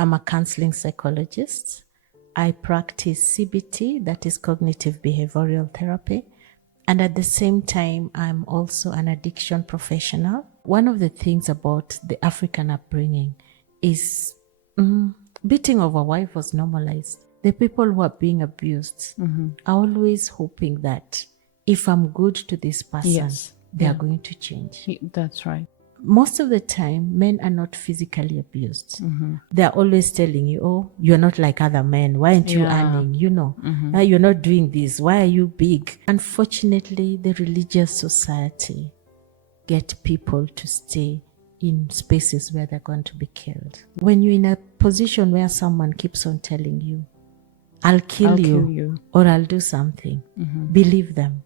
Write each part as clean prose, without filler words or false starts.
I'm a counseling psychologist. I practice CBT, that is cognitive behavioral therapy. And at the same time, I'm also an addiction professional. One of the things about the African upbringing is beating of a wife was normalized. The people who are being abused are always hoping that if I'm good to this person, they are going to change. That's right. Most of the time, men are not physically abused. They're always telling you, oh, you're not like other men. Why aren't you earning? You're not doing this. Why are you big? Unfortunately, the religious society get people to stay in spaces where they're going to be killed. When you're in a position where someone keeps on telling you, I'll kill you or I'll do something, believe them.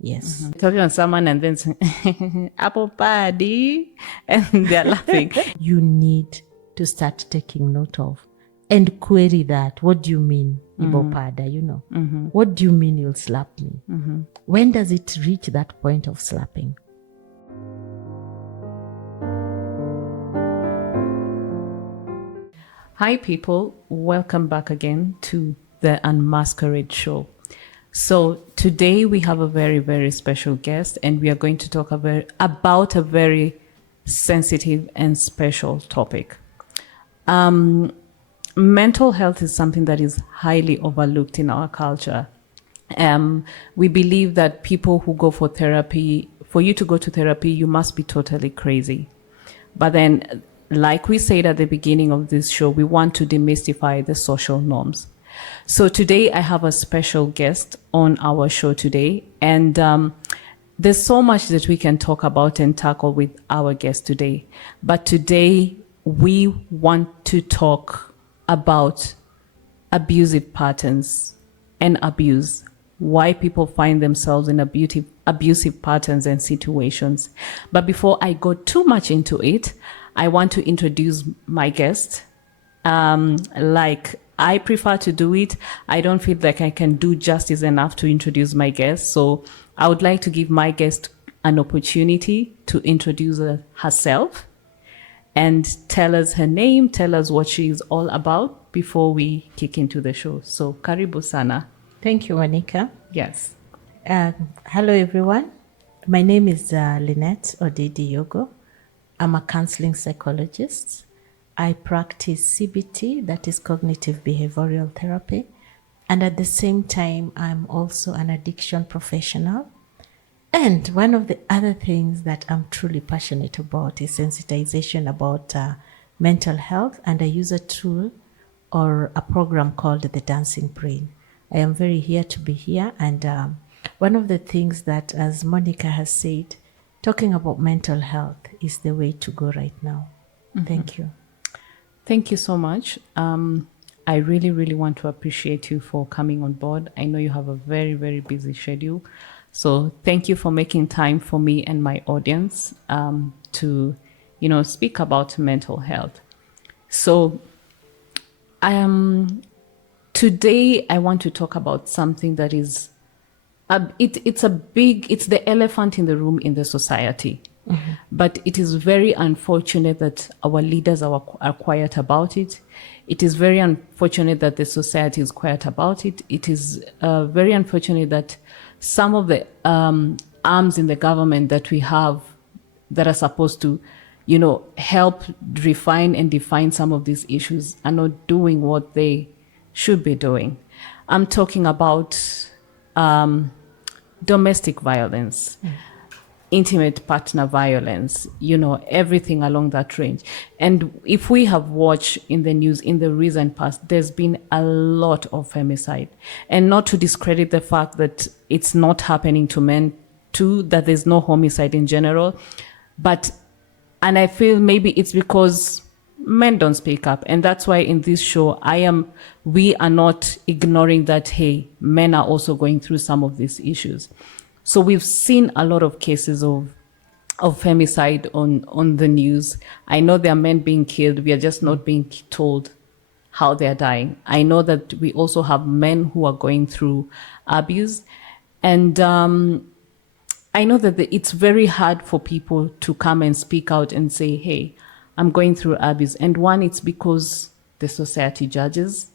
Yes. Talking on someone and then saying, apple party, and they're laughing. You need to start taking note of and query that. What do you mean, Ibopada, What do you mean you'll slap me? When does it reach that point of slapping? Hi people, welcome back again to the Unmasquerade Show. So today we have a very, very special guest, and we are going to talk about a very sensitive and special topic. Mental health is something that is highly overlooked in our culture. We believe that people who go for therapy, for you to go to therapy, you must be totally crazy. But then, like we said at the beginning of this show, we want to demystify the social norms. So today I have a special guest on our show today, and there's so much that we can talk about and tackle with our guest today. But today we want to talk about abusive patterns and abuse, why people find themselves in abusive patterns and situations. But before I go too much into it, I want to introduce my guest. Like I prefer to do it. I don't feel like I can do justice enough to introduce my guest. So I would like to give my guest an opportunity to introduce herself and tell us her name, tell us what she is all about before we kick into the show. So karibu sana. Thank you, Anika. Yes. Hello, everyone. My name is Lynette Yogo. I'm a counseling psychologist. I practice CBT, that is cognitive behavioral therapy. And at the same time, I'm also an addiction professional. And one of the other things that I'm truly passionate about is sensitization about mental health. And I use a tool or a program called the Dancing Brain. I am very here to be here. And one of the things that, as Monica has said, talking about mental health is the way to go right now. Thank you. Thank you so much. I really, really want to appreciate you for coming on board. I know you have a very, very busy schedule. So thank you for making time for me and my audience to, speak about mental health. So today I want to talk about something that is, it's the elephant in the room in the society. But it is very unfortunate that our leaders are quiet about it. It is very unfortunate that the society is quiet about it. It is very unfortunate that some of the arms in the government that we have that are supposed to, help refine and define some of these issues are not doing what they should be doing. I'm talking about domestic violence. Intimate partner violence, everything along that range. And if we have watched in the news in the recent past, there's been a lot of femicide. And not to discredit the fact that it's not happening to men too, that there's no homicide in general. And I feel maybe it's because men don't speak up. And that's why in this show, we are not ignoring that, hey, men are also going through some of these issues. So we've seen a lot of cases of femicide on the news. I know there are men being killed. We are just not being told how they're dying. I know that we also have men who are going through abuse. And I know that it's very hard for people to come and speak out and say, hey, I'm going through abuse. And one, it's because the society judges,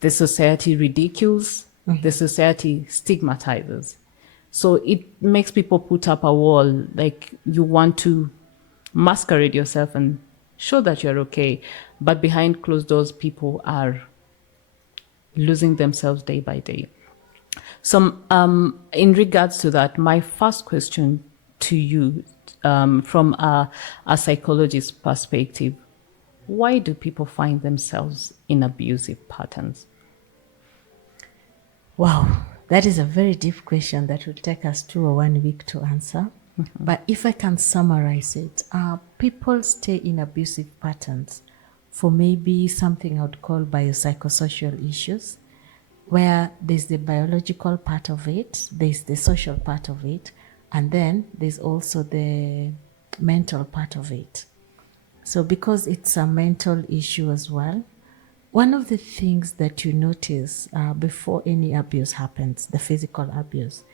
the society ridicules, the society stigmatizes. So it makes people put up a wall, like you want to masquerade yourself and show that you're okay. But behind closed doors, people are losing themselves day by day. So in regards to that, my first question to you, from a psychologist's perspective, why do people find themselves in abusive patterns? Wow, that is a very deep question that will take us 2 or 1 week to answer. But if I can summarize it, people stay in abusive patterns for maybe something I would call biopsychosocial issues, where there's the biological part of it, there's the social part of it, and then there's also the mental part of it. So because it's a mental issue as well, one of the things that you notice before any abuse happens, the physical abuse,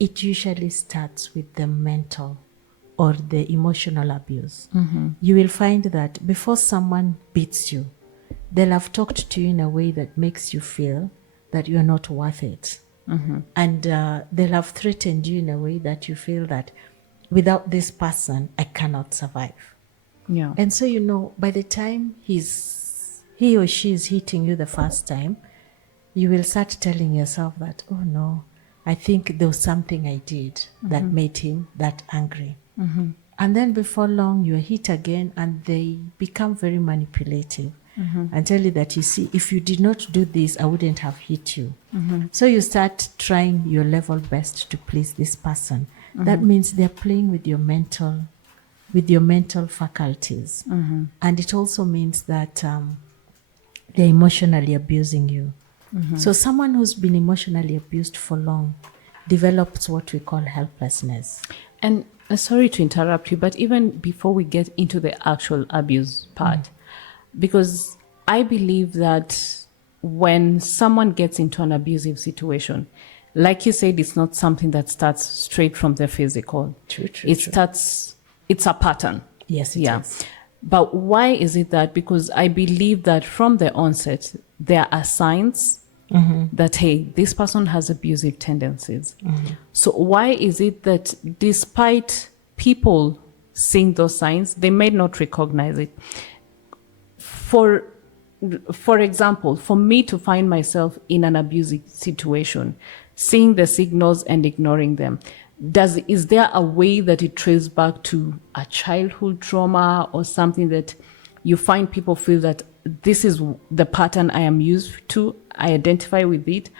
it usually starts with the mental or the emotional abuse. You will find that before someone beats you, they'll have talked to you in a way that makes you feel that you're not worth it. And they'll have threatened you in a way that you feel that without this person, I cannot survive. Yeah. And so, you know, by the time he or she is hitting you the first time, you will start telling yourself that, oh no, I think there was something I did that made him that angry. And then before long, you're hit again, and they become very manipulative and tell you that, you see, if you did not do this, I wouldn't have hit you. So you start trying your level best to please this person. That means they're playing with your mental faculties. And it also means that they're emotionally abusing you. So someone who's been emotionally abused for long develops what we call helplessness. And sorry to interrupt you, but even before we get into the actual abuse part, because I believe that when someone gets into an abusive situation, like you said, it's not something that starts straight from the physical. True. It's a pattern. Yes, it is. But why is it that? Because I believe that from the onset, there are signs that, hey, this person has abusive tendencies. So why is it that despite people seeing those signs, they may not recognize it? For example, for me to find myself in an abusive situation, seeing the signals and ignoring them, is there a way that it traces back to a childhood trauma or something that you find people feel that this is the pattern I am used to, I identify with it,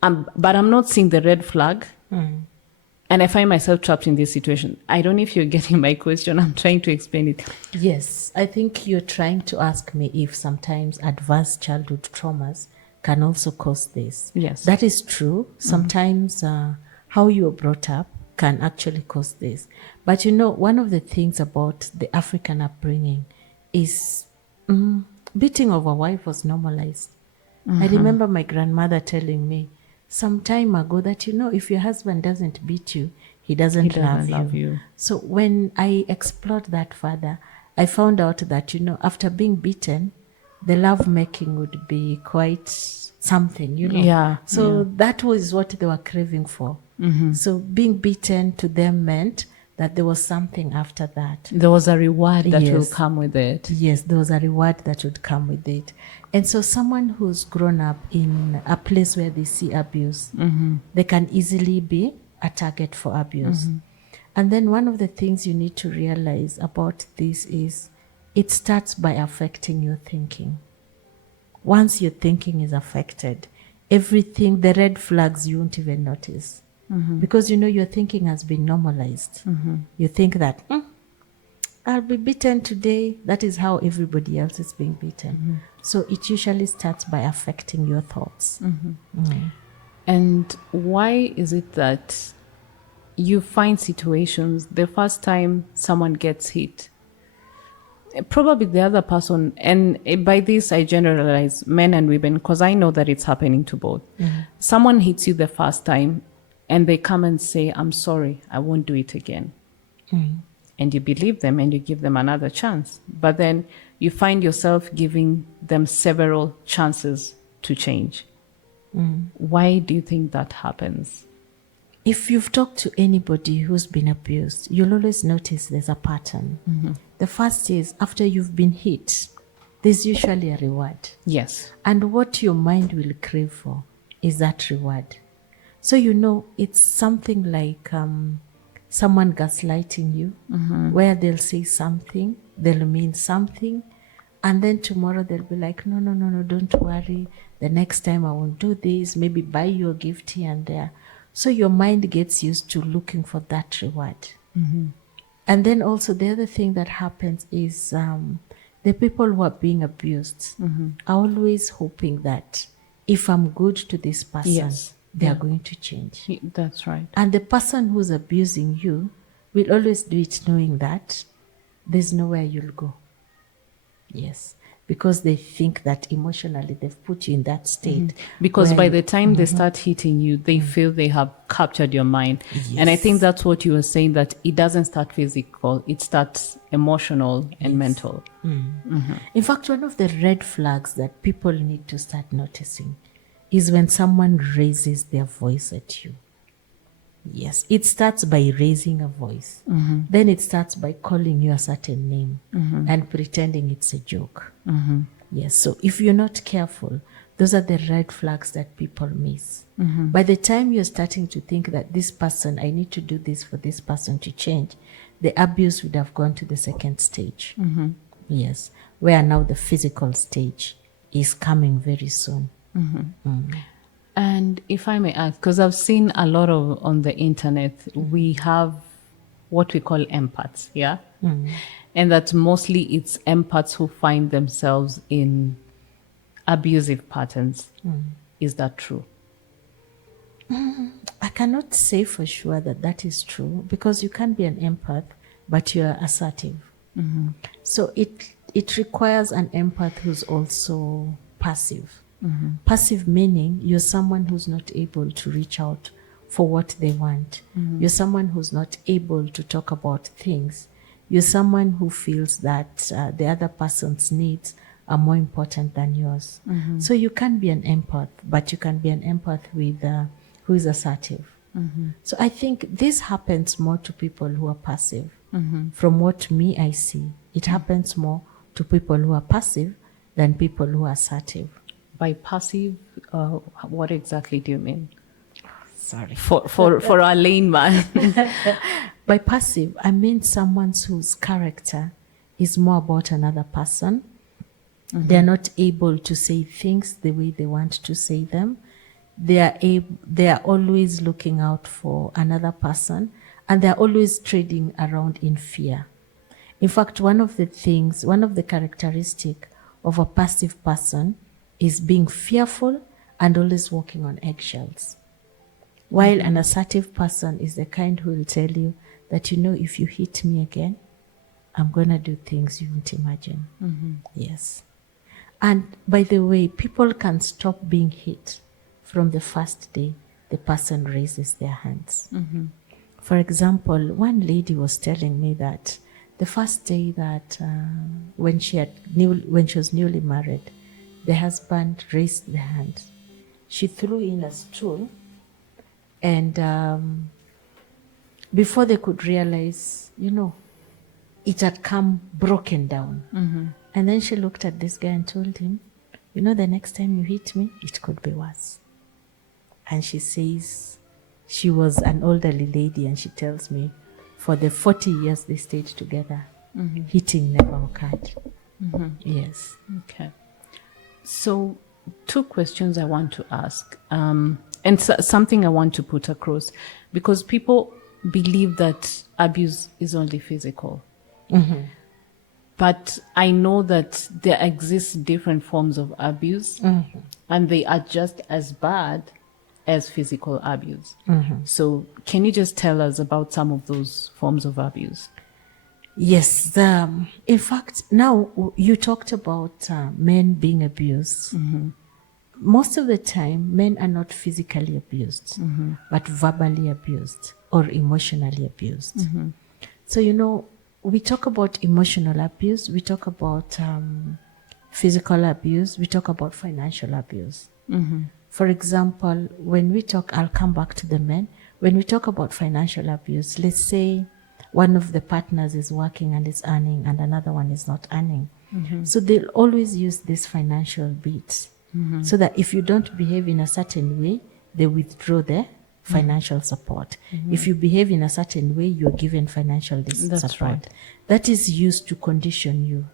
but I'm not seeing the red flag, and I find myself trapped in this situation? I don't know if you're getting my question. I'm trying to explain it. Yes, I think you're trying to ask me if sometimes adverse childhood traumas can also cause this. Yes. That is true. Sometimes how you were brought up can actually cause this. But you know, one of the things about the African upbringing is beating of a wife was normalized. I remember my grandmother telling me some time ago that, you know, if your husband doesn't beat you, he doesn't love you. So when I explored that further, I found out that, you know, after being beaten, the love making would be quite something, you know. Yeah. So that was what they were craving for. So being beaten to them meant that there was something after that. There was a reward that will come with it. Yes, there was a reward that would come with it. And so someone who's grown up in a place where they see abuse, they can easily be a target for abuse. And then one of the things you need to realize about this is it starts by affecting your thinking. Once your thinking is affected, everything, the red flags, you won't even notice. Because, you know, your thinking has been normalized. You think that, I'll be beaten today. That is how everybody else is being beaten. So it usually starts by affecting your thoughts. And why is it that you find situations, the first time someone gets hit, probably the other person, and by this I generalize men and women because I know that it's happening to both. Someone hits you the first time and they come and say, I'm sorry, I won't do it again. and you believe them and you give them another chance. But then you find yourself giving them several chances to change. Why do you think that happens? If you've talked to anybody who's been abused, you'll always notice there's a pattern. The first is after you've been hit, there's usually a reward. Yes. And what your mind will crave for is that reward. So, it's something like someone gaslighting you, where they'll say something, they'll mean something, and then tomorrow they'll be like, no, don't worry. The next time I won't do this, maybe buy you a gift here and there. So your mind gets used to looking for that reward. And then also the other thing that happens is the people who are being abused are always hoping that if I'm good to this person, they are going to change. That's right. And the person who's abusing you will always do it knowing that there's nowhere you'll go. Yes. Because they think that emotionally they've put you in that state. Because by the time they start hitting you, they feel they have captured your mind. Yes. And I think that's what you were saying, that it doesn't start physical, it starts emotional and mental. In fact, one of the red flags that people need to start noticing is when someone raises their voice at you. Yes, it starts by raising a voice. Then it starts by calling you a certain name and pretending it's a joke. Yes, so if you're not careful, those are the red flags that people miss. By the time you're starting to think that this person, I need to do this for this person to change, the abuse would have gone to the second stage. Yes, where now the physical stage is coming very soon. And if I may ask, because I've seen a lot of on the internet, we have what we call empaths, yeah? And that mostly it's empaths who find themselves in abusive patterns. Is that true? I cannot say for sure that that is true, because you can be an empath, but you're assertive. So it requires an empath who's also passive. Passive meaning you're someone who's not able to reach out for what they want. You're someone who's not able to talk about things. You're someone who feels that the other person's needs are more important than yours. So you can be an empath, but you can be an empath with who is assertive. So I think this happens more to people who are passive. From what I see, it happens more to people who are passive than people who are assertive. By passive, what exactly do you mean? Sorry. For our layman. By passive, I mean someone whose character is more about another person. They're not able to say things the way they want to say them. They are always looking out for another person, and they're always trading around in fear. In fact, one of the characteristics of a passive person is being fearful and always walking on eggshells. While an assertive person is the kind who will tell you that, if you hit me again, I'm going to do things you won't imagine. Yes. And by the way, people can stop being hit from the first day the person raises their hands. For example, one lady was telling me that the first day that when she was newly married, the husband raised the hand. She threw in a stool, and before they could realize, it had come broken down. And then she looked at this guy and told him, the next time you hit me, it could be worse. And she says she was an elderly lady, and she tells me for the 40 years they stayed together, hitting never occurred. Yes. Okay. So 2 questions I want to ask, and something I want to put across, because people believe that abuse is only physical. But I know that there exist different forms of abuse, and they are just as bad as physical abuse. So can you just tell us about some of those forms of abuse? Yes. In fact, now you talked about men being abused. Most of the time, men are not physically abused, but verbally abused or emotionally abused. So, we talk about emotional abuse, we talk about physical abuse, we talk about financial abuse. For example, when we talk, I'll come back to the men. When we talk about financial abuse, let's say one of the partners is working and is earning and another one is not earning. So they'll always use these financial bits so that if you don't behave in a certain way, they withdraw the financial support. If you behave in a certain way, you're given financial support. Right. That is used to condition you.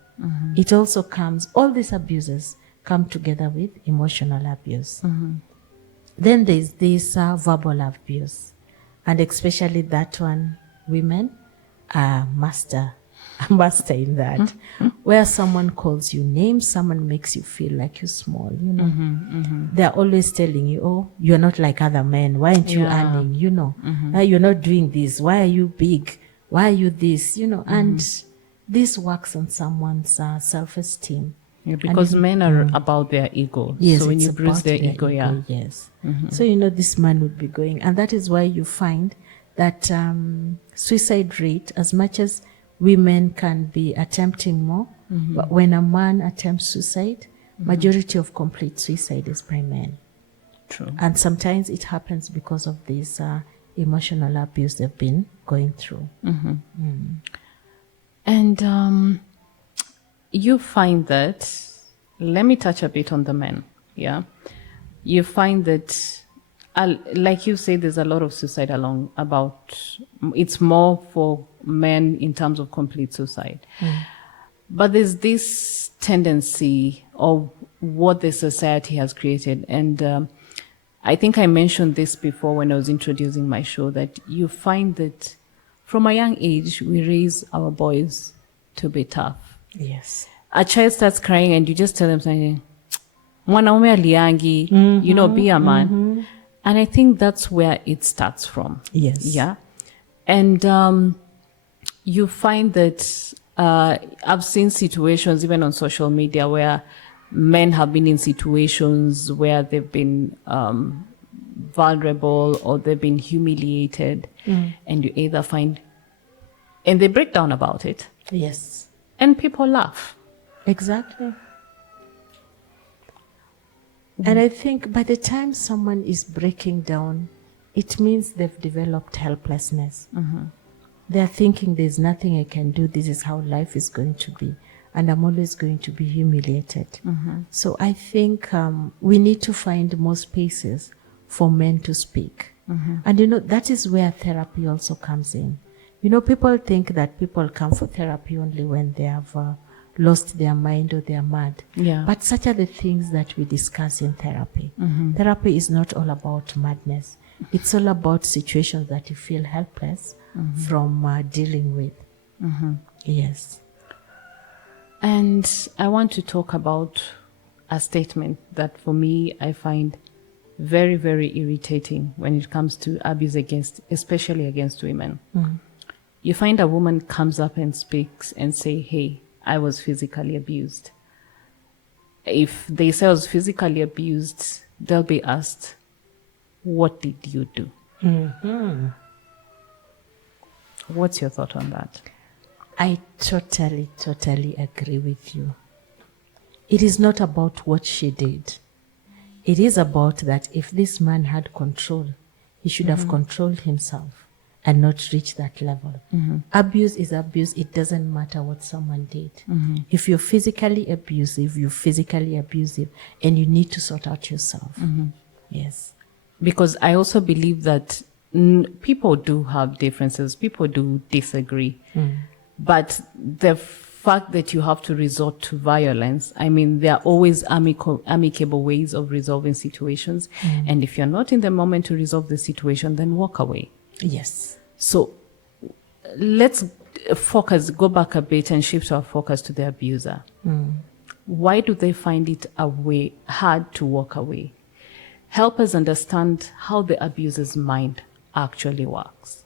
It also comes, all these abuses come together with emotional abuse. Then there's this verbal abuse. And especially that one, women are master in that, where someone calls you names, someone makes you feel like you're small, you know. They're always telling you, oh, you're not like other men. Why aren't you earning? You know, you're not doing this. Why are you big? Why are you this? You know, and this works on someone's self-esteem. Yeah, because men are about their ego. Yes, so when it's you bruise about their ego, yeah. Yes. So, you know, this man would be going. And that is why you find that suicide rate, as much as women can be attempting more, but when a man attempts suicide, majority of complete suicide is by men. True. And sometimes it happens because of this emotional abuse they've been going through. And you find that, let me touch a bit on the men, yeah? You find that, like you say, there's a lot of suicide it's more for men in terms of complete suicide. But there's this tendency of what the society has created. And I think I mentioned this before when I was introducing my show, that you find that from a young age, we raise our boys to be tough. Yes. A child starts crying and you just tell them something, mwanaume aliangi, you know, be a man. And I think that's where it starts from. Yes. Yeah. And you find that I've seen situations even on social media where men have been in situations where they've been vulnerable or they've been humiliated, and you either find, and they break down about it. Yes. And people laugh. Exactly. And I think by the time someone is breaking down, it means they've developed helplessness. They're thinking there's nothing I can do. This is how life is going to be. And I'm always going to be humiliated. So I think we need to find more spaces for men to speak. And, you know, that is where therapy also comes in. You know, people think that people come for therapy only when they have lost their mind or they're mad. Yeah. But such are the things that we discuss in therapy. Therapy is not all about madness. It's all about situations that you feel helpless from dealing with. Yes. And I want to talk about a statement that for me I find very, very irritating when it comes to abuse especially against women. You find a woman comes up and speaks and say, hey, I was physically abused. If they say I was physically abused, they'll be asked, what did you do? What's your thought on that? I totally agree with you. It is not about what she did. It is about that if this man had control, he should have controlled himself and not reach that level. Abuse is abuse. It doesn't matter what someone did. If you're physically abusive, you're physically abusive, and you need to sort out yourself. Yes. Because I also believe that people do have differences. People do disagree. But the fact that you have to resort to violence, I mean, there are always amicable ways of resolving situations. And if you're not in the moment to resolve the situation, then walk away. Yes. So let's go back a bit and shift our focus to the abuser. Why do they find it hard to walk away? Help us understand how the abuser's mind actually works.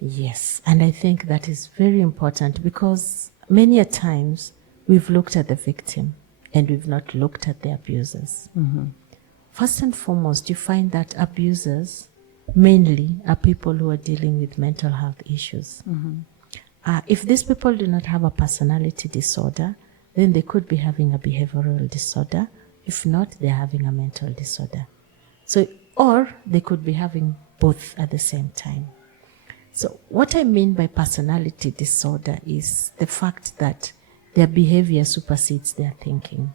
Yes, and I think that is very important because many a times we've looked at the victim and we've not looked at the abusers. First and foremost, you find that abusers mainly are people who are dealing with mental health issues. If these people do not have a personality disorder, then they could be having a behavioral disorder. If not, they're having a mental disorder. So, or they could be having both at the same time. So what I mean by personality disorder is the fact that their behavior supersedes their thinking.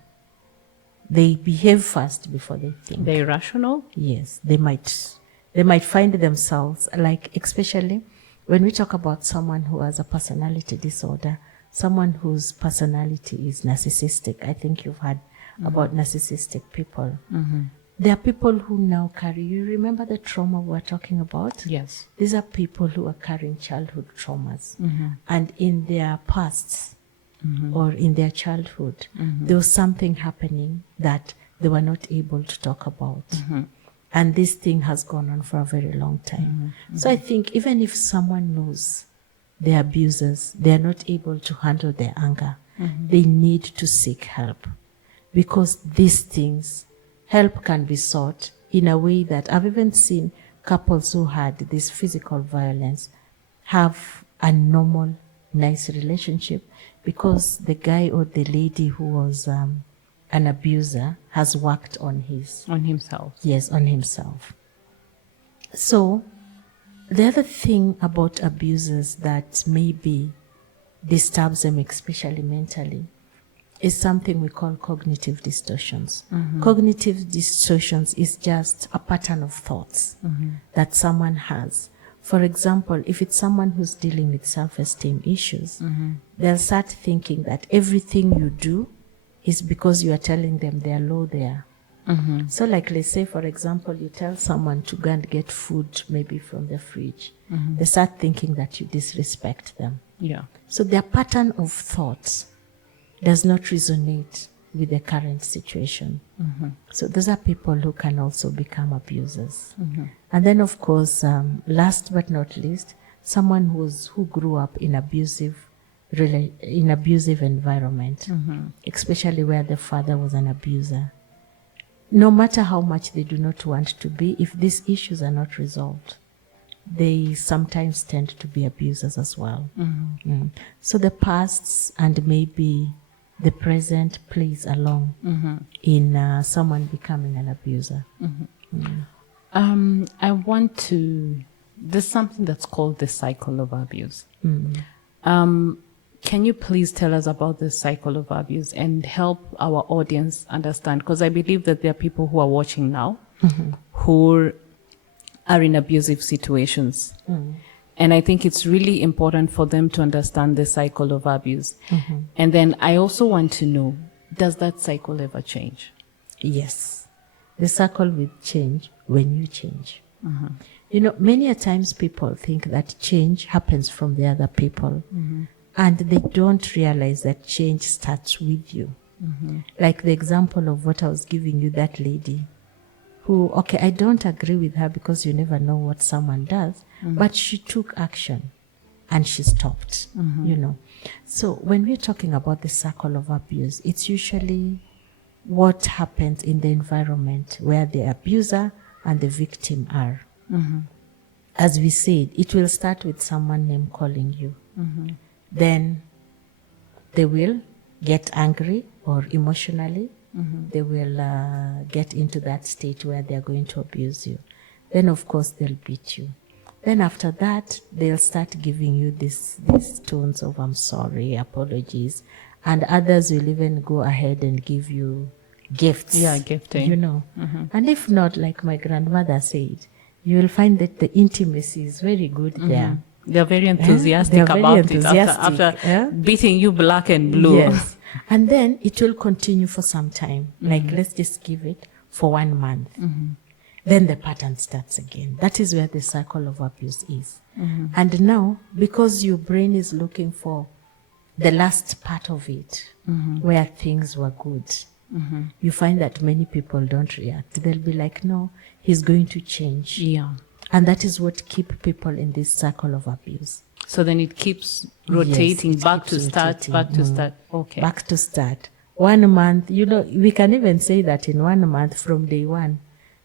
They behave first before they think. They're irrational? Yes, they might find themselves, like, especially when we talk about someone who has a personality disorder, someone whose personality is narcissistic. I think you've heard about narcissistic people. There are people who now carry, you remember the trauma we're talking about? Yes. These are people who are carrying childhood traumas. And in their pasts or in their childhood, there was something happening that they were not able to talk about. And this thing has gone on for a very long time. So I think even if someone knows they're abusers, they're not able to handle their anger, they need to seek help. Because these things, help can be sought in a way that I've even seen couples who had this physical violence have a normal, nice relationship because the guy or the lady who was an abuser has worked on himself. Yes, on himself. So the other thing about abusers that maybe disturbs them, especially mentally, is something we call cognitive distortions. Cognitive distortions is just a pattern of thoughts that someone has. For example, if it's someone who's dealing with self-esteem issues, they'll start thinking that everything you do is because you are telling them they're low there. So like, let's say, for example, you tell someone to go and get food maybe from the fridge. They start thinking that you disrespect them. Yeah. So their pattern of thoughts does not resonate with the current situation. So those are people who can also become abusers. And then, of course, last but not least, someone who grew up in abusive environment, especially where the father was an abuser. No matter how much they do not want to be, if these issues are not resolved, they sometimes tend to be abusers as well. So the pasts and maybe the present plays along in someone becoming an abuser. There's something that's called the cycle of abuse. Can you please tell us about the cycle of abuse and help our audience understand? Because I believe that there are people who are watching now who are in abusive situations. And I think it's really important for them to understand the cycle of abuse. And then I also want to know, does that cycle ever change? Yes. The cycle will change when you change. You know, many a times people think that change happens from the other people. And they don't realize that change starts with you. Like the example of what I was giving you, that lady who, okay, I don't agree with her because you never know what someone does, but she took action and she stopped, you know. So when we're talking about the cycle of abuse, it's usually what happens in the environment where the abuser and the victim are. As we said, it will start with someone name calling you. Then they will get angry or emotionally. They will get into that state where they're going to abuse you. Then, of course, they'll beat you. Then after that, they'll start giving you these tones of I'm sorry, apologies. And others will even go ahead and give you gifts. Yeah, gifting. You know. And if not, like my grandmother said, you will find that the intimacy is very good there. They're very enthusiastic about it after beating you black and blue. Yes. And then it will continue for some time. Like, let's just give it for 1 month. Then the pattern starts again. That is where the cycle of abuse is. And now, because your brain is looking for the last part of it, where things were good, you find that many people don't react. They'll be like, no, he's going to change. Yeah. And that is what keeps people in this cycle of abuse. So then it keeps rotating, Yes, it back keeps to start, rotating. back to start. Okay. Back to start. 1 month, you know, we can even say that in 1 month from day one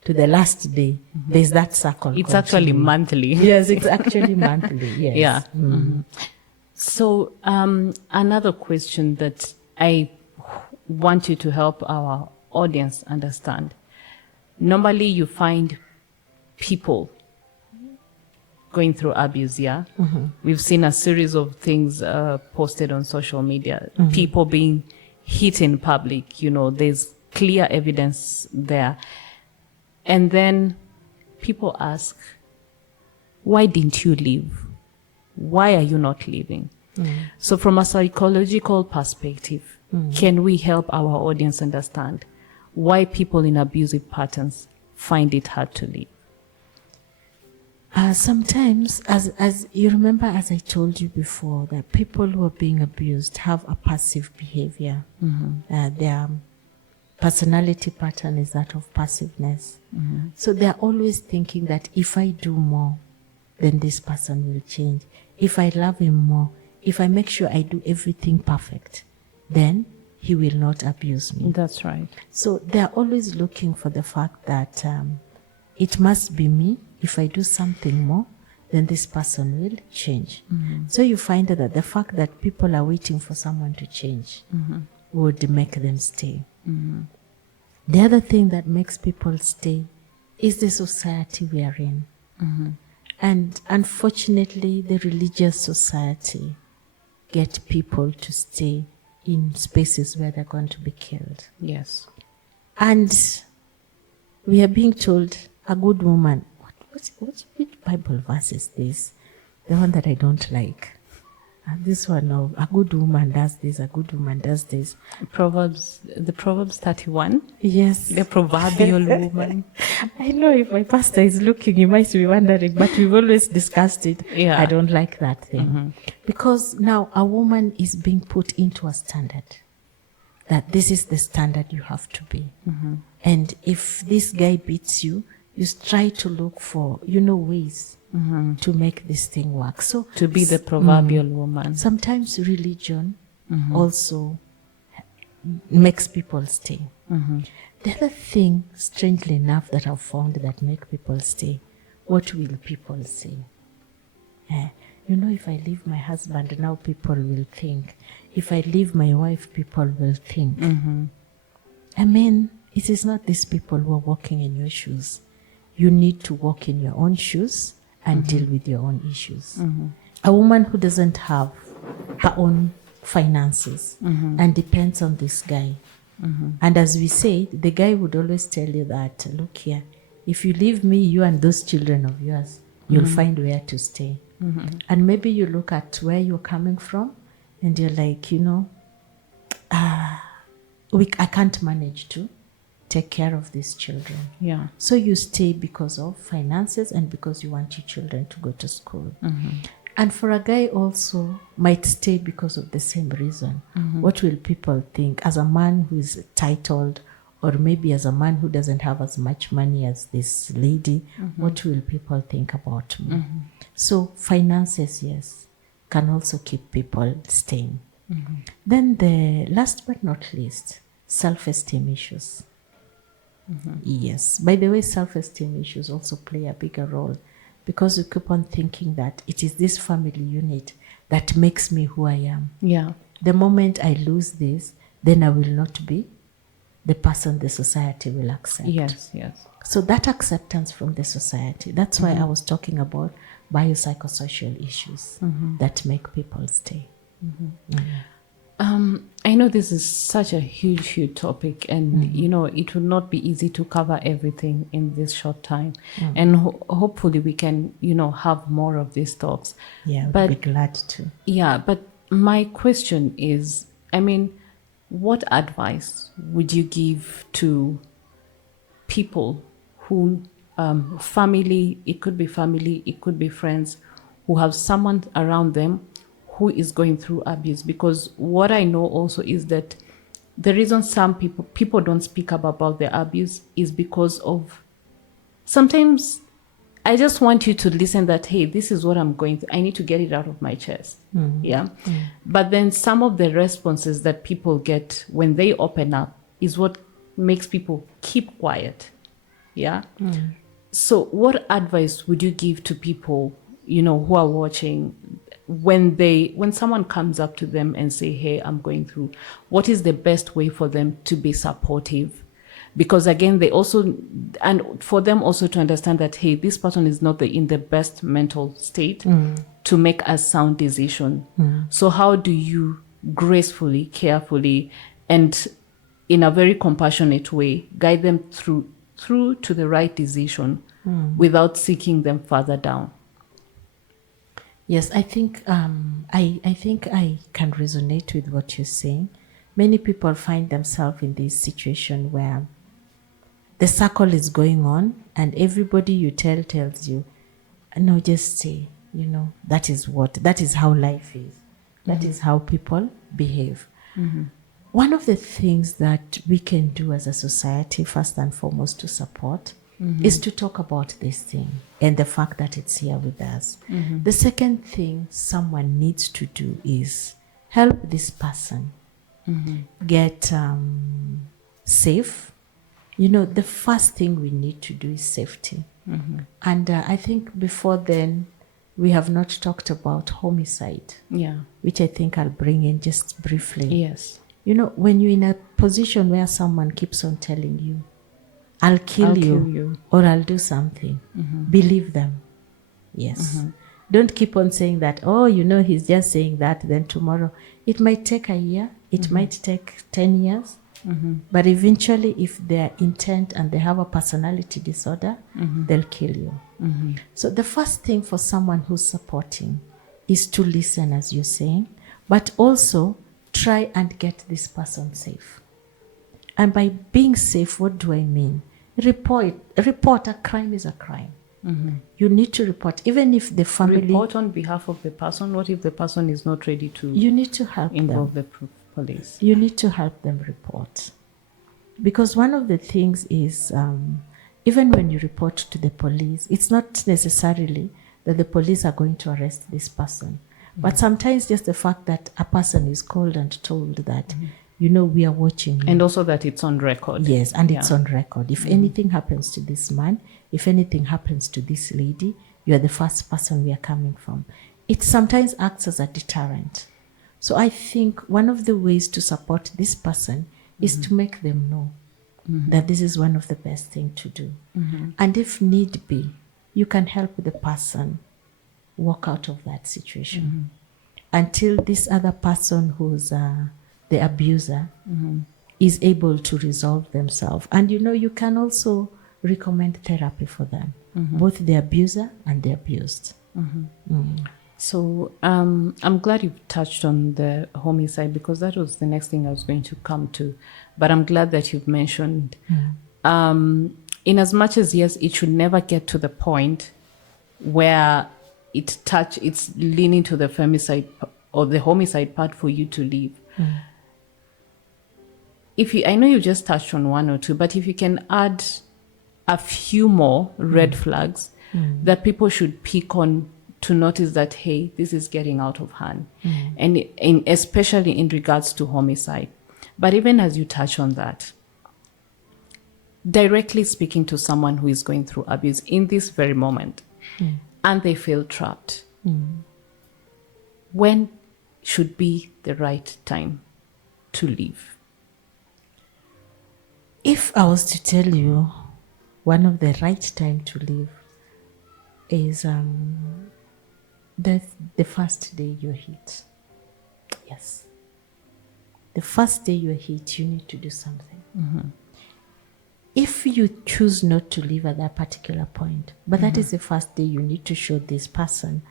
to the last day, there's that cycle. It's actually monthly. Yes, it's actually monthly. Yes. Yeah. So another question that I want you to help our audience understand. Normally you find people going through abuse, yeah? We've seen a series of things posted on social media. People being hit in public, there's clear evidence there. And then people ask, why didn't you leave? Why are you not leaving? So from a psychological perspective, can we help our audience understand why people in abusive patterns find it hard to leave? Sometimes, as you remember, as I told you before, that people who are being abused have a passive behavior. Their personality pattern is that of passiveness. So they're always thinking that if I do more, then this person will change. If I love him more, if I make sure I do everything perfect, then he will not abuse me. That's right. So they're always looking for the fact that it must be me. If I do something more, then this person will change. So you find that the fact that people are waiting for someone to change would make them stay. The other thing that makes people stay is the society we are in. And unfortunately, the religious society get people to stay in spaces where they're going to be killed. Yes. And we are being told a good woman. Which Bible verse is this? The one that I don't like. This one of a good woman does this, a good woman does this. Proverbs 31. Yes. The proverbial woman. I know if my pastor is looking, he might be wondering, but we've always discussed it. Yeah. I don't like that thing. Because now a woman is being put into a standard. That this is the standard you have to be. And if this guy beats you, you try to look for, ways to make this thing work. So To be the proverbial woman. sometimes religion also makes people stay. The other thing, strangely enough, that I've found that make people stay, what will people say? If I leave my husband, now people will think. If I leave my wife, people will think. I mean, it is not these people who are walking in your shoes. You need to walk in your own shoes and deal with your own issues. A woman who doesn't have her own finances and depends on this guy. And as we said, the guy would always tell you that, look here, if you leave me, you and those children of yours, you'll find where to stay. And maybe you look at where you're coming from and you're like, I can't manage to take care of these children. Yeah. So you stay because of finances and because you want your children to go to school. And for a guy also might stay because of the same reason. What will people think? As a man who is titled, or maybe as a man who doesn't have as much money as this lady, what will people think about me? So finances, yes, can also keep people staying. Then the last but not least, self-esteem issues. Yes. By the way, self-esteem issues also play a bigger role because we keep on thinking that it is this family unit that makes me who I am. Yeah. The moment I lose this, then I will not be the person the society will accept. Yes. So that acceptance from the society, that's why I was talking about biopsychosocial issues that make people stay. I know this is such a huge topic, and it will not be easy to cover everything in this short time. And hopefully we can, have more of these talks. Yeah, I'd be glad to. Yeah, but my question is, what advice would you give to people who, family, it could be friends, who have someone around them who is going through abuse? Because what I know also is that the reason some people don't speak up about the abuse is because of, sometimes I just want you to listen that, hey, this is what I'm going through. I need to get it out of my chest. Yeah. But then some of the responses that people get when they open up is what makes people keep quiet. Yeah. So what advice would you give to people, who are watching, when someone comes up to them and say, hey, I'm going through, what is the best way for them to be supportive? Because again, they also, and for them also to understand that, hey, this person is not in the best mental state to make a sound decision. So how do you gracefully, carefully, and in a very compassionate way, guide them through to the right decision without seeking them further down? Yes, I think I think I can resonate with what you're saying. Many people find themselves in this situation where the circle is going on, and everybody you tell tells you, no, just say, that is how life is. That is how people behave. One of the things that we can do as a society, first and foremost, to support is to talk about this thing and the fact that it's here with us. The second thing someone needs to do is help this person get safe. The first thing we need to do is safety. And I think before then, we have not talked about homicide, which I think I'll bring in just briefly. Yes. When you're in a position where someone keeps on telling you, I'll kill you or I'll do something, believe them. Yes. Don't keep on saying that, he's just saying that, then tomorrow. It might take a year, it might take 10 years, but eventually if they're intent and they have a personality disorder, they'll kill you. So the first thing for someone who's supporting is to listen, as you're saying, but also try and get this person safe. And by being safe, what do I mean? Report. A crime is a crime. You need to report, even if the family... Report on behalf of the person. What if the person is not ready to... You need to help involve them. The police. You need to help them report. Because one of the things is, even when you report to the police, it's not necessarily that the police are going to arrest this person. But sometimes just the fact that a person is called and told that, we are watching you. And also that it's on record. Yes, and it's on record. If anything happens to this man, if anything happens to this lady, you are the first person we are coming from. It sometimes acts as a deterrent. So I think one of the ways to support this person is to make them know that this is one of the best things to do. And if need be, you can help the person walk out of that situation until this other person who's the abuser is able to resolve themselves. And you can also recommend therapy for them, both the abuser and the abused. So I'm glad you touched on the homicide, because that was the next thing I was going to come to. But I'm glad that you've mentioned, in as much as, yes, it should never get to the point where it's leaning to the femicide or the homicide part for you to leave. I know you just touched on one or two, but if you can add a few more red flags that people should pick on to notice that, hey, this is getting out of hand, and especially in regards to homicide. But even as you touch on that, directly speaking to someone who is going through abuse in this very moment, and they feel trapped, when should be the right time to leave? If I was to tell you, one of the right time to leave is the first day you're hit. Yes. The first day you're hit, you need to do something. If you choose not to leave at that particular point, but that is the first day you need to show this person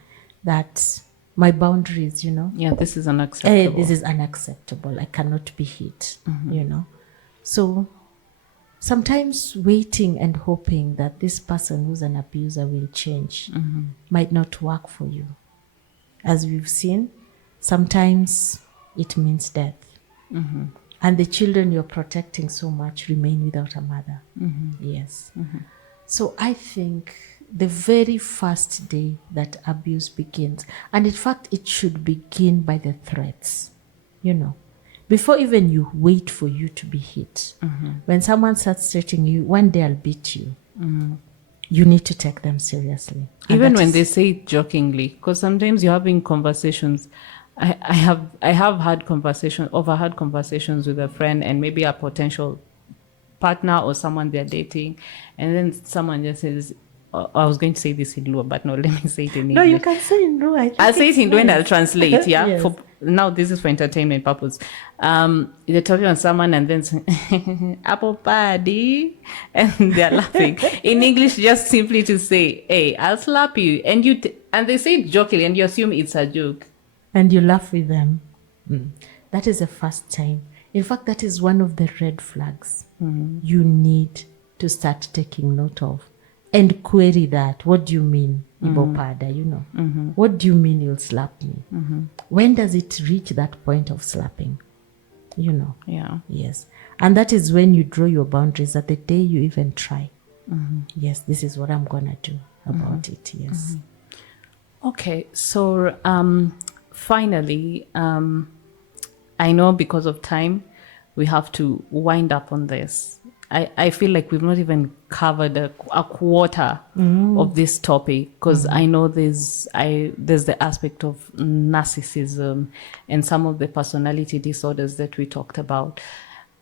that my boundaries, Yeah, this is unacceptable. This is unacceptable. I cannot be hit, So sometimes waiting and hoping that this person who's an abuser will change might not work for you. As we've seen, sometimes it means death. And the children you're protecting so much remain without a mother. Yes. So I think the very first day that abuse begins, and in fact, it should begin by the threats, before even you wait for you to be hit. When someone starts threatening you, one day I'll beat you. you need to take them seriously. And Even that when is- they say it jokingly, because sometimes you're having conversations. I have overheard conversations with a friend and maybe a potential partner or someone they're dating, and then someone just says, I was going to say this in Luo, but no, let me say it in English. No, you can say in Ru. I'll say it in Luo and I'll nice. translate, yeah? Yes. For now, this is for entertainment purpose. They're talking on someone and then saying, apple party, and they're laughing. In English, just simply to say, hey, I'll slap you. And and they say it jokingly and you assume it's a joke. And you laugh with them. That is the first time. In fact, that is one of the red flags you need to start taking note of and query that. What do you mean, Ibopada? You know, what do you mean you'll slap me? When does it reach that point of slapping? You know, Yeah. yes. And that is when you draw your boundaries at the day you even try. Yes, this is what I'm going to do about it. Yes. Okay, so finally, I know because of time, we have to wind up on this. I feel like we've not even covered a quarter of this topic, because I know there's the aspect of narcissism and some of the personality disorders that we talked about.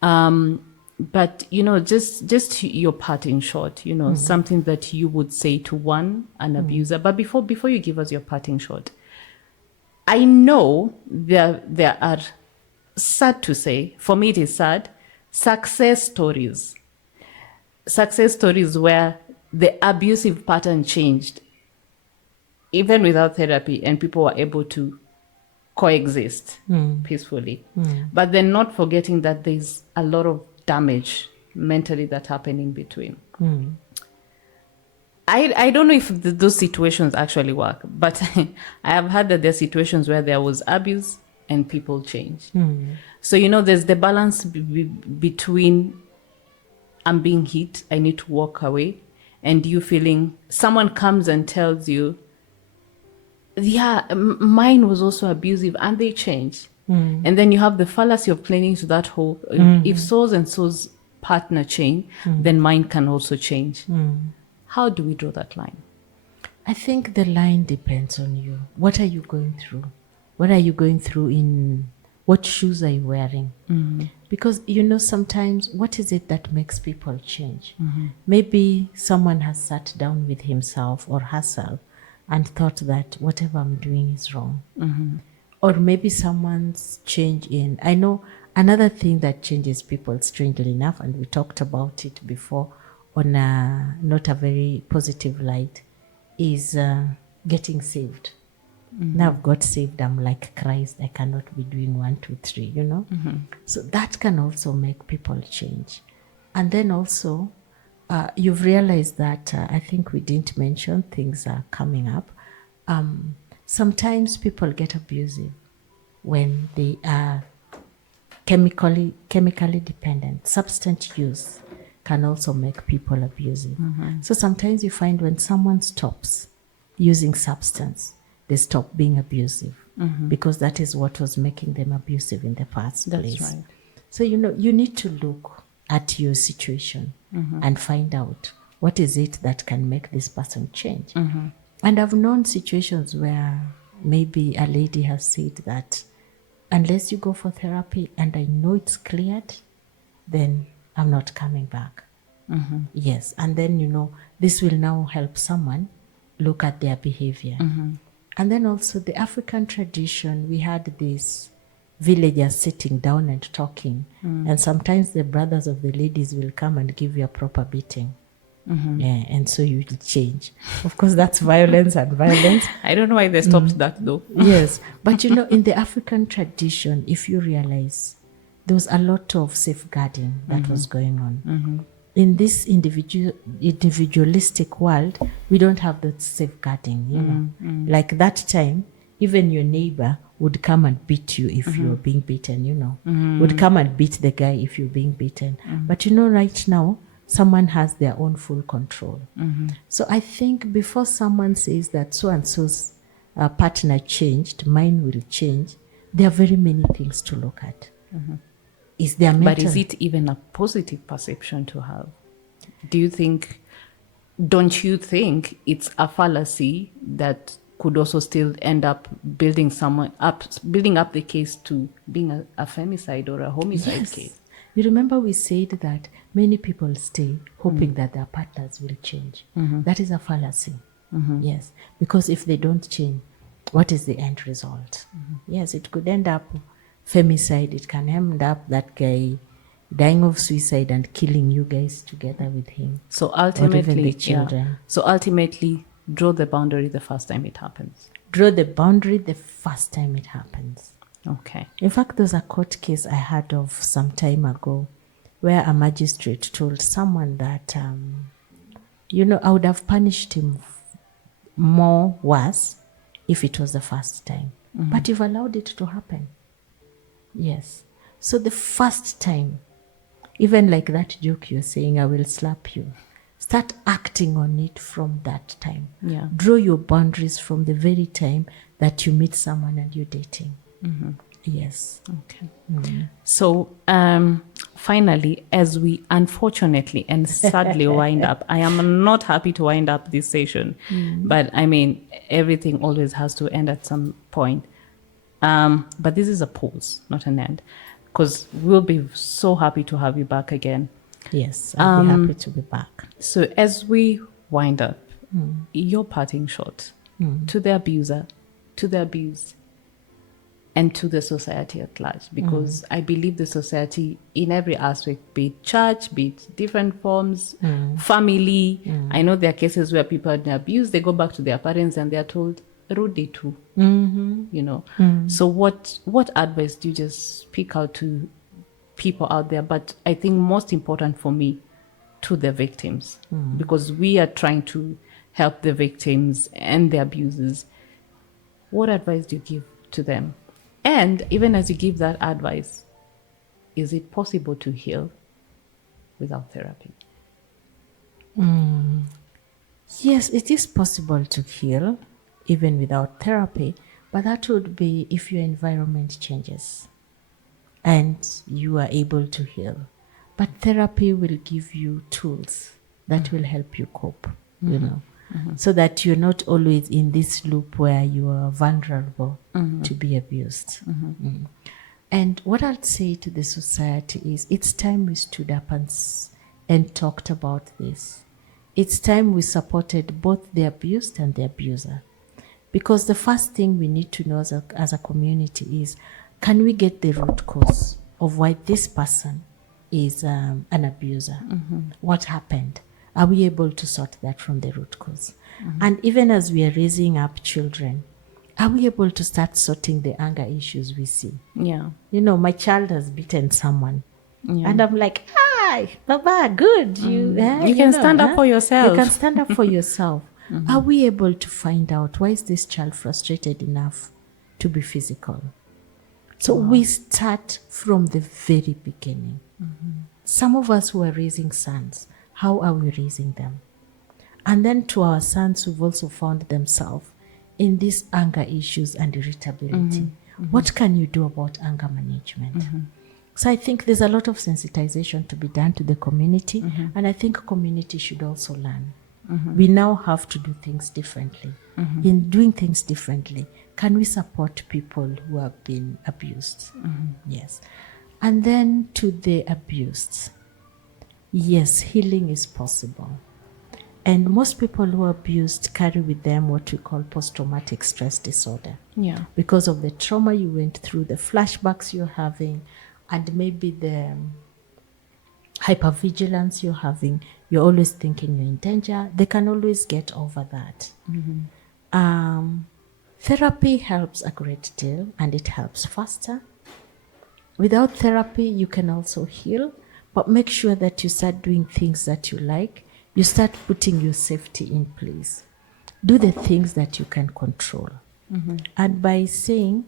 But, you know, just your part in short, you know, something that you would say to an abuser. But before you give us your parting shot, I know there are, sad to say, for me it is sad, success stories where the abusive pattern changed, even without therapy, and people were able to coexist peacefully. But then not forgetting that there's a lot of damage mentally that happened in between. I don't know if those situations actually work, but I have heard that there are situations where there was abuse and people change. So, you know, there's the balance between I'm being hit, I need to walk away, and you feeling someone comes and tells you, yeah, mine was also abusive and they changed. And then you have the fallacy of clinging to that hope. If so's and so's partner change, then mine can also change. How do we draw that line? I think the line depends on you. What are you going through? What are you going through? In what shoes are you wearing? Because, you know, sometimes what is it that makes people change? Maybe someone has sat down with himself or herself and thought that whatever I'm doing is wrong. Or maybe someone's change in, I know another thing that changes people, strangely enough, and we talked about it before on not a very positive light, is getting saved. Now I've got saved, I'm like Christ, I cannot be doing 1, 2, 3, you know? So that can also make people change. And then also, you've realized that, I think we didn't mention, things are coming up. Sometimes people get abusive when they are chemically dependent. Substance use can also make people abusive. So sometimes you find when someone stops using substance, they stop being abusive because that is what was making them abusive in the first place. That's right. So, you know, you need to look at your situation and find out what is it that can make this person change. And I've known situations where maybe a lady has said that unless you go for therapy and I know it's cleared, then I'm not coming back. Yes. And then, you know, this will now help someone look at their behavior. And then also the African tradition, we had these villagers sitting down and talking. And sometimes the brothers of the ladies will come and give you a proper beating. Yeah, and so you will change. Of course, that's violence and violence. I don't know why they stopped that though. Yes, but you know, in the African tradition, if you realize, there was a lot of safeguarding that was going on. In this individualistic world, we don't have that safeguarding, you know. Like that time, even your neighbor would come and beat you if you're being beaten, you know. Would come and beat the guy if you're being beaten. But you know, right now, someone has their own full control. So I think before someone says that so-and-so's partner changed, mine will change, there are very many things to look at. Is there mental... But is it even a positive perception to have? Do you think don't you think it's a fallacy that could also still end up building up the case to being a femicide or a homicide case? You remember we said that many people stay hoping that their partners will change. That is a fallacy. Yes, because if they don't change, what is the end result? Yes, it could end up femicide. It can end up that guy dying of suicide and killing you guys together with him. So or even ultimately, the children. So ultimately, draw the boundary the first time it happens. Draw the boundary the first time it happens. Okay. In fact, there's a court case I heard of some time ago where a magistrate told someone that, I would have punished him more worse if it was the first time. But you've allowed it to happen. Yes. So the first time, even like that joke you're saying, I will slap you. Start acting on it from that time. Yeah. Draw your boundaries from the very time that you meet someone and you're dating. Yes. Okay. So finally, as we unfortunately and sadly wind up, I am not happy to wind up this session, but I mean, everything always has to end at some point. But this is a pause, not an end, because we'll be so happy to have you back again. Yes, I'll be happy to be back. So as we wind up, your parting shot to the abuser, to the abused, and to the society at large, because I believe the society in every aspect, be it church, be it different forms, family. I know there are cases where people are abused, they go back to their parents and they're told, Rudi too, So what advice do you just speak out to people out there? But I think most important for me, to the victims, because we are trying to help the victims and the abusers. What advice do you give to them? And even as you give that advice, is it possible to heal without therapy? Yes, it is possible to heal even without therapy, but that would be if your environment changes and you are able to heal. But therapy will give you tools that will help you cope, so that you're not always in this loop where you are vulnerable to be abused. And what I'd say to the society is, it's time we stood up and talked about this. It's time we supported both the abused and the abuser. Because the first thing we need to know as a community is, can we get the root cause of why this person is an abuser? What happened? Are we able to sort that from the root cause? And even as we are raising up children, are we able to start sorting the anger issues we see? Yeah. My child has beaten someone. And I'm like, hi, Baba, good. You can stand up for yourself. You can stand up for yourself. Are we able to find out, why is this child frustrated enough to be physical? So we start from the very beginning. Some of us who are raising sons, how are we raising them? And then to our sons who've also found themselves in these anger issues and irritability, what can you do about anger management? So I think there's a lot of sensitization to be done to the community, and I think community should also learn. We now have to do things differently. In doing things differently, can we support people who have been abused? Yes. And then to the abused, yes, healing is possible. And most people who are abused carry with them what we call post-traumatic stress disorder. Yeah. Because of the trauma you went through, the flashbacks you're having, and maybe the hypervigilance you're having, you're always thinking you're in danger. They can always get over that. Therapy helps a great deal, and it helps faster. Without therapy, you can also heal, but make sure that you start doing things that you like. You start putting your safety in place. Do the things that you can control. And by saying,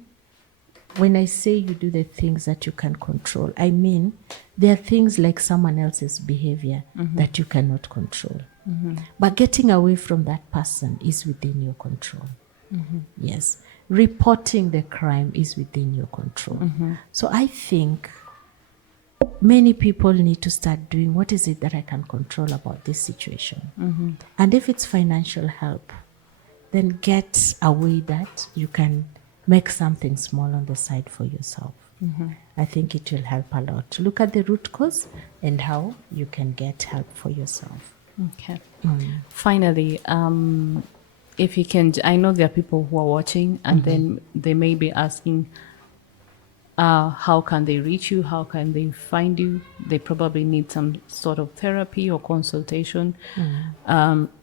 when I say you do the things that you can control, I mean there are things like someone else's behavior that you cannot control. But getting away from that person is within your control. Yes. Reporting the crime is within your control. So I think many people need to start doing, what is it that I can control about this situation? And if it's financial help, then get a way that you can make something small on the side for yourself. I think it will help a lot. Look at the root cause and how you can get help for yourself. Okay. Finally, if you can, I know there are people who are watching and then they may be asking, how can they reach you? How can they find you? They probably need some sort of therapy or consultation,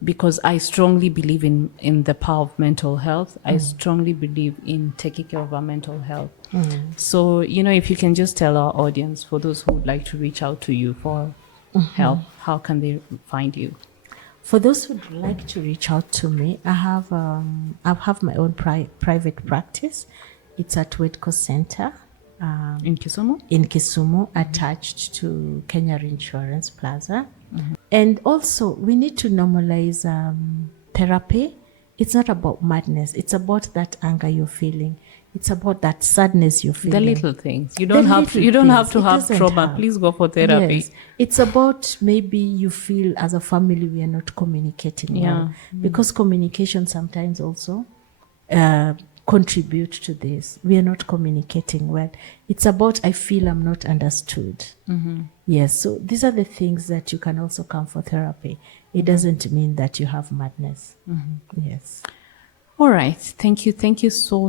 because I strongly believe in the power of mental health. I strongly believe in taking care of our mental health. So, if you can just tell our audience, for those who would like to reach out to you for help, how can they find you? For those who would like to reach out to me, I have my own private practice. It's at Wedco Center. In Kisumu? In Kisumu, attached to Kenya Insurance Plaza. And also, we need to normalize therapy. It's not about madness. It's about that anger you're feeling. It's about that sadness you're feeling. The little things. You don't have to have trauma. Please go for therapy. Yes. It's about maybe you feel as a family we are not communicating well. Because communication sometimes also contribute to this. We are not communicating well. It's about, I feel I'm not understood. Yes, so these are the things that you can also come for therapy. It doesn't mean that you have madness. Yes. All right. Thank you. Thank you so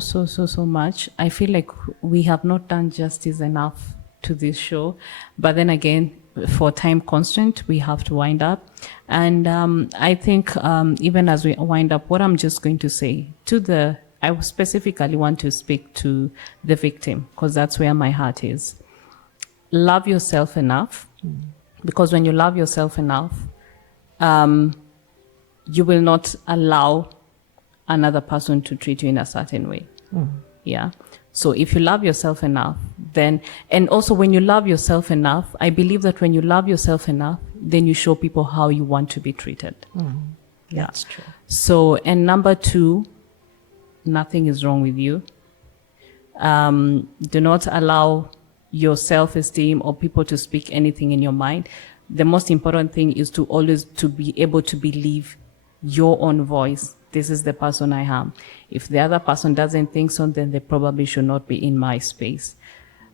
much. I feel like we have not done justice enough to this show. But then again, for time constraint, we have to wind up. And I think even as we wind up, what I'm just going to say I specifically want to speak to the victim, because that's where my heart is. Love yourself enough, because when you love yourself enough, you will not allow another person to treat you in a certain way. Yeah. So if you love yourself enough, then, and also when you love yourself enough, I believe that when you love yourself enough, then you show people how you want to be treated. Yeah. That's true. So, and number 2, nothing is wrong with you. Do not allow your self-esteem or people to speak anything in your mind. The most important thing is to always to be able to believe your own voice. This is the person I am. If the other person doesn't think so, then they probably should not be in my space.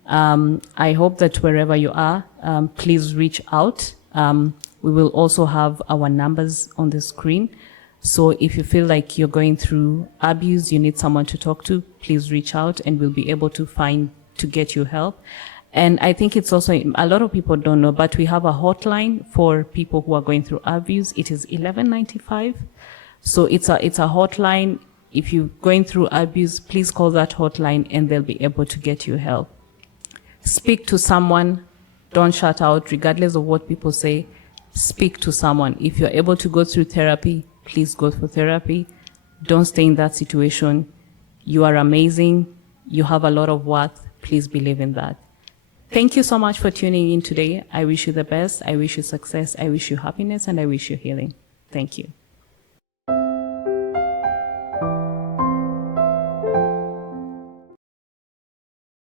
I hope that wherever you are, please reach out. We will also have our numbers on the screen. So if you feel like you're going through abuse, you need someone to talk to, please reach out and we'll be able to get you help. And I think it's also, a lot of people don't know, but we have a hotline for people who are going through abuse. It is 1195. So it's a hotline. If you're going through abuse, please call that hotline and they'll be able to get you help. Speak to someone. Don't shut out, regardless of what people say. Speak to someone. If you're able to go through therapy, please go for therapy. Don't stay in that situation. You are amazing. You have a lot of worth. Please believe in that. Thank you so much for tuning in today. I wish you the best. I wish you success. I wish you happiness and I wish you healing. Thank you.